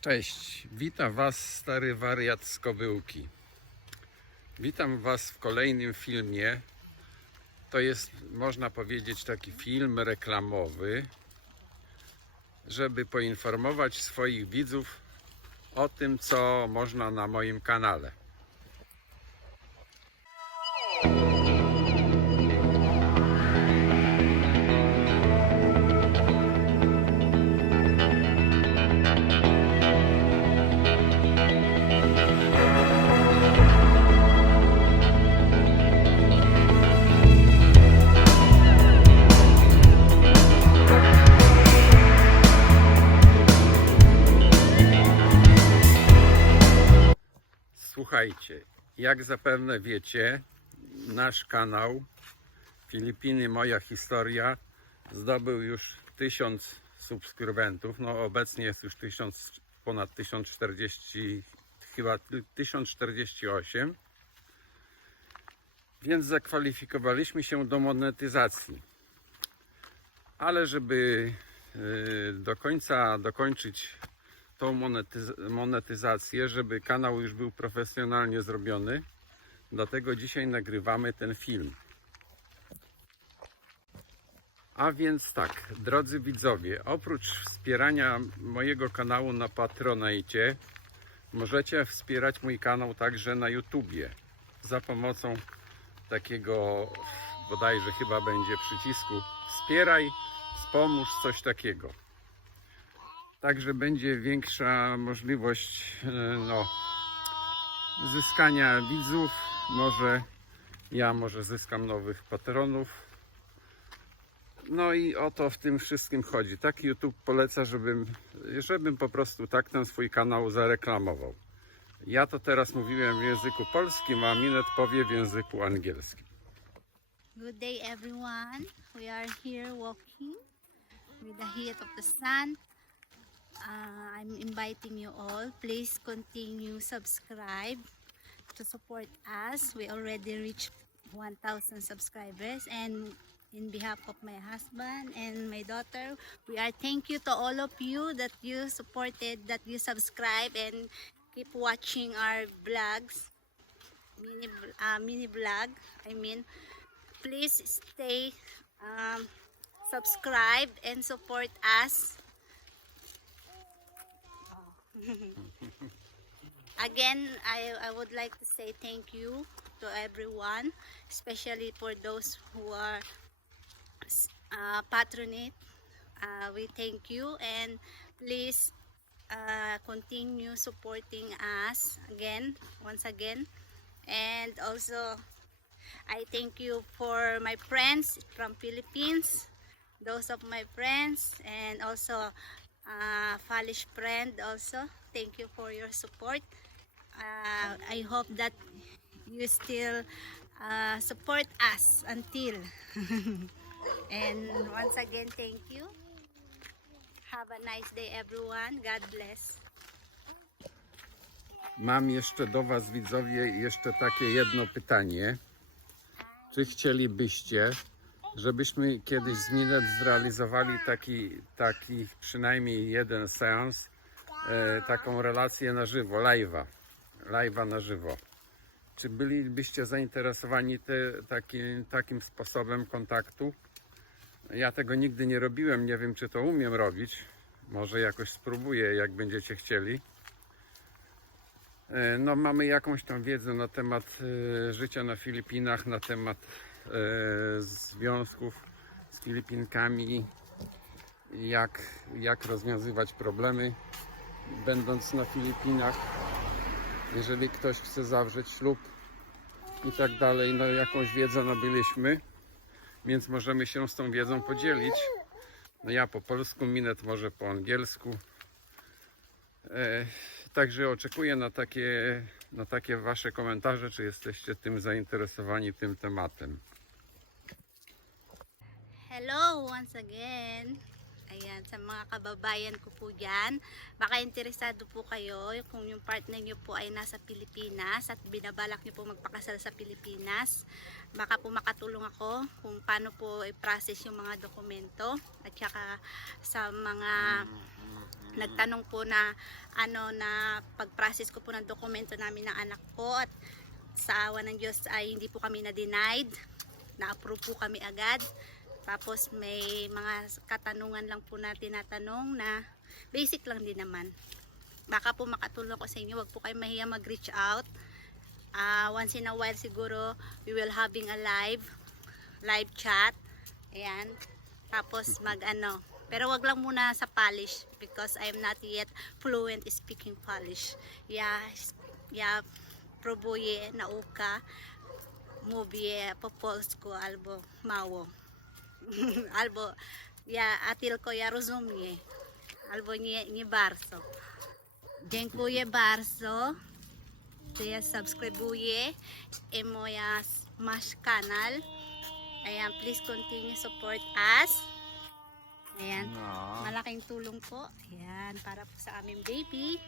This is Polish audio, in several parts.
Cześć, witam Was stary wariat z Kobyłki. Witam Was w kolejnym filmie. To jest, można powiedzieć, taki film reklamowy, żeby poinformować swoich widzów o tym, co można na moim kanale. Jak zapewne wiecie, nasz kanał Filipiny Moja Historia zdobył już 1000 subskrybentów. No obecnie jest już 1000, ponad 1040, chyba 1048. Więc zakwalifikowaliśmy się do monetyzacji. Ale żeby y, do końca dokończyć tą monetyz- monetyzację, żeby kanał już był profesjonalnie zrobiony. Dlatego dzisiaj nagrywamy ten film. A więc tak, drodzy widzowie, oprócz wspierania mojego kanału na Patronite, możecie wspierać mój kanał także na YouTubie za pomocą takiego bodajże chyba będzie przycisku wspieraj, wspomóż, coś takiego. Także będzie większa możliwość e, no, zyskania widzów. Może ja może zyskam nowych patronów. No i o to w tym wszystkim chodzi. Tak YouTube poleca, żebym, żebym po prostu tak ten swój kanał zareklamował. Ja to teraz mówiłem w języku polskim, a Minet powie w języku angielskim. Good day, everyone. We are here walking with the heat of the sun. Uh, I'm inviting you all. Please continue subscribe to support us. We already reached 1,000 subscribers, and in behalf of my husband and my daughter, we are thank you to all of you that you supported, that you subscribe and keep watching our vlogs, mini uh, mini vlog. I mean please stay um, subscribe and support us again I, I would like to say thank you to everyone especially for those who are uh, patronate. Uh, we thank you and please uh, continue supporting us again once again. And also I thank you for my friends from Philippines, those of my friends, and also uh, Falish friend also. Thank you for your support. Uh, I hope that you still uh, support us until. and once again, thank you. Have a nice day, everyone. God bless. Mam jeszcze do Was, widzowie, jeszcze takie jedno pytanie. Czy chcielibyście, żebyśmy kiedyś z Minet zrealizowali taki, taki przynajmniej jeden seans, e, taką relację na żywo, live'a, live'a na żywo? Czy bylibyście zainteresowani te, taki, takim sposobem kontaktu? Ja tego nigdy nie robiłem, nie wiem czy to umiem robić. Może jakoś spróbuję, jak będziecie chcieli. E, No, mamy jakąś tam wiedzę na temat e, życia na Filipinach, na temat e, związków z Filipinkami, jak, jak rozwiązywać problemy, będąc na Filipinach. Jeżeli ktoś chce zawrzeć ślub i tak dalej, no jakąś wiedzę nabyliśmy, więc możemy się z tą wiedzą podzielić. No ja po polsku, Minet może po angielsku. E, Także oczekuję na takie, na takie Wasze komentarze, czy jesteście tym zainteresowani tym tematem. Hello once again. Ayan, sa mga kababayan ko po dyan. Baka interesado po kayo kung yung partner nyo po ay nasa Pilipinas at binabalak nyo po magpakasal sa Pilipinas. Baka po makatulong ako kung paano po i-process yung mga dokumento at saka sa mga nagtanong po na ano na pag-process ko po ng dokumento namin ng anak ko at sa awa ng Diyos ay hindi po kami na-denied. Na-approve po kami agad. Tapos may mga katanungan lang po na tinatanong na basic lang din naman. Baka po makatulong ko sa inyo. Huwag po kayo mahiya mag-reach out. Ah, once in a while siguro we will having a live live chat. Ayan. Tapos mag ano. Pero wag lang muna sa Polish because I am not yet fluent speaking Polish. Yeah, yeah, próbuję nauka mówię po polsku albo mało. albo ja, a tylko ja rozumiem. Albo nie, nie bardzo. Dziękuję bardzo. To ja subskrybuję i moja masz kanal. Ayan, please continue support us. Ayan, No. malaking tulong po. Ayan, para po sa aming baby.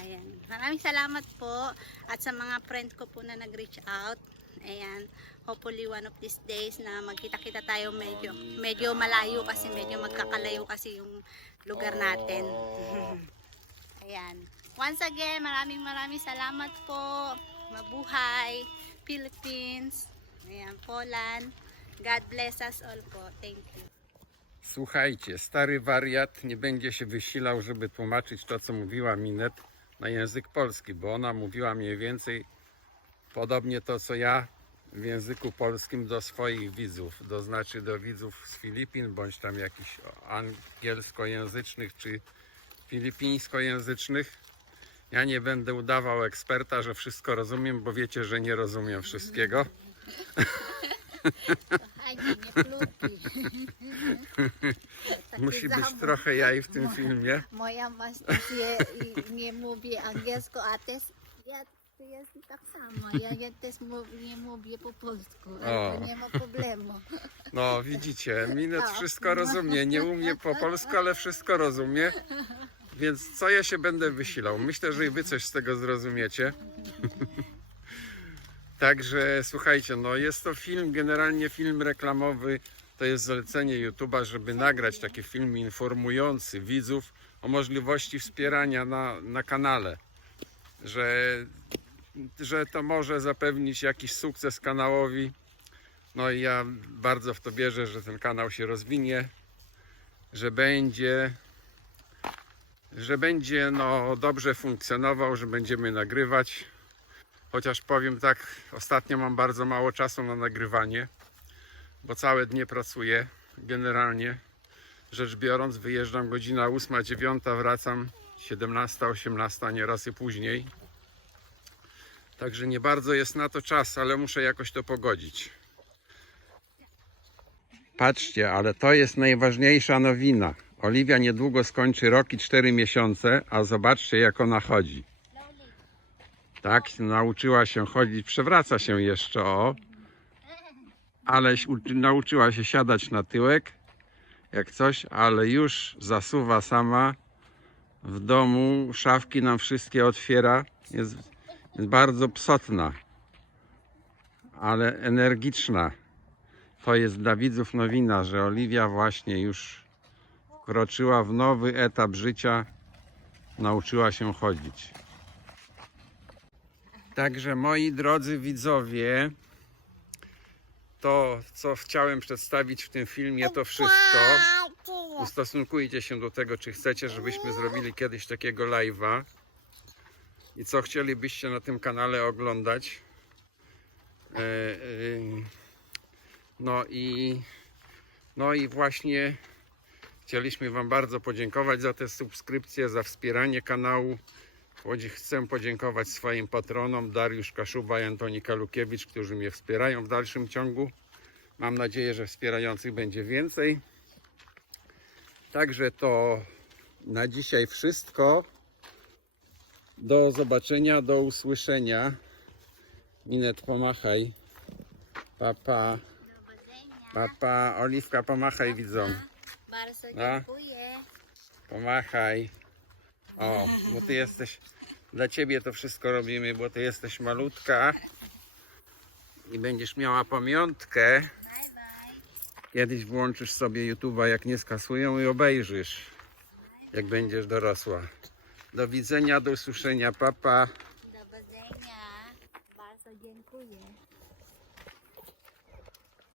Ayan, maraming salamat po. At sa mga friend ko po na nag-reach out. Ayan, hopefully one of these days na magkita-kita tayo medyo, medyo malayo kasi medyo magkakalayo kasi yung lugar natin. Oh. Ayan. Once again, maraming maraming salamat po. Mabuhay, Philippines, ayan, Poland. God bless us all po. Thank you. Słuchajcie, stary wariat nie będzie się wysilał, żeby tłumaczyć to, co mówiła Minet na język polski, bo ona mówiła mniej więcej podobnie to, co ja w języku polskim do swoich widzów, to znaczy do widzów z Filipin, bądź tam jakichś angielskojęzycznych czy filipińskojęzycznych. Ja nie będę udawał eksperta, że wszystko rozumiem, bo wiecie, że nie rozumiem wszystkiego. Nie. Musi być trochę jaj w tym filmie. Moja masz nie, nie mówi angielsku, a też ja to jest tak samo. Ja, ja też mów, nie mówię po polsku, O. nie ma problemu. No, widzicie, Minet wszystko rozumie. Nie umie po polsku, ale wszystko rozumie. Więc co ja się będę wysilał? Myślę, że i wy coś z tego zrozumiecie. Także słuchajcie, no jest to film, generalnie film reklamowy. To jest zalecenie YouTube'a, żeby nagrać taki film informujący widzów o możliwości wspierania na, na kanale. Że, że to może zapewnić jakiś sukces kanałowi. No i ja bardzo w to wierzę, że ten kanał się rozwinie, że będzie, że będzie no, dobrze funkcjonował, że będziemy nagrywać. Chociaż powiem tak, ostatnio mam bardzo mało czasu na nagrywanie, bo całe dnie pracuję generalnie. Rzecz biorąc, wyjeżdżam godzina 8, 9, wracam 17, 18, a nieraz i później. Także nie bardzo jest na to czas, ale muszę jakoś to pogodzić. Patrzcie, ale to jest najważniejsza nowina. Oliwia niedługo skończy rok i 4 miesiące, a zobaczcie jak ona chodzi. Tak, nauczyła się chodzić, przewraca się jeszcze o, ale nauczyła się siadać na tyłek, jak coś, ale już zasuwa sama w domu, szafki nam wszystkie otwiera, jest bardzo psotna, ale energiczna. To jest dla widzów nowina, że Oliwia właśnie już wkroczyła w nowy etap życia, nauczyła się chodzić. Także moi drodzy widzowie, to co chciałem przedstawić w tym filmie, to wszystko. Ustosunkujcie się do tego, czy chcecie, żebyśmy zrobili kiedyś takiego live'a i co chcielibyście na tym kanale oglądać. E, e, no i no i właśnie chcieliśmy Wam bardzo podziękować za te subskrypcje, za wspieranie kanału. Chcę podziękować swoim patronom Dariusz Kaszuba i Antonika Lukiewicz, którzy mnie wspierają w dalszym ciągu. Mam nadzieję, że wspierających będzie więcej. Także to na dzisiaj wszystko. Do zobaczenia, do usłyszenia. Minet, pomachaj. Papa. Papa, Oliwka, pomachaj widzom. Bardzo A? dziękuję. Pomachaj. O, bo ty jesteś. Dla ciebie to wszystko robimy, bo ty jesteś malutka. I będziesz miała pamiątkę. Bye bye. Kiedyś włączysz sobie YouTube'a, jak nie skasują i obejrzysz. jak będziesz dorosła. Do widzenia, do usłyszenia, papa. Do widzenia. Bardzo dziękuję.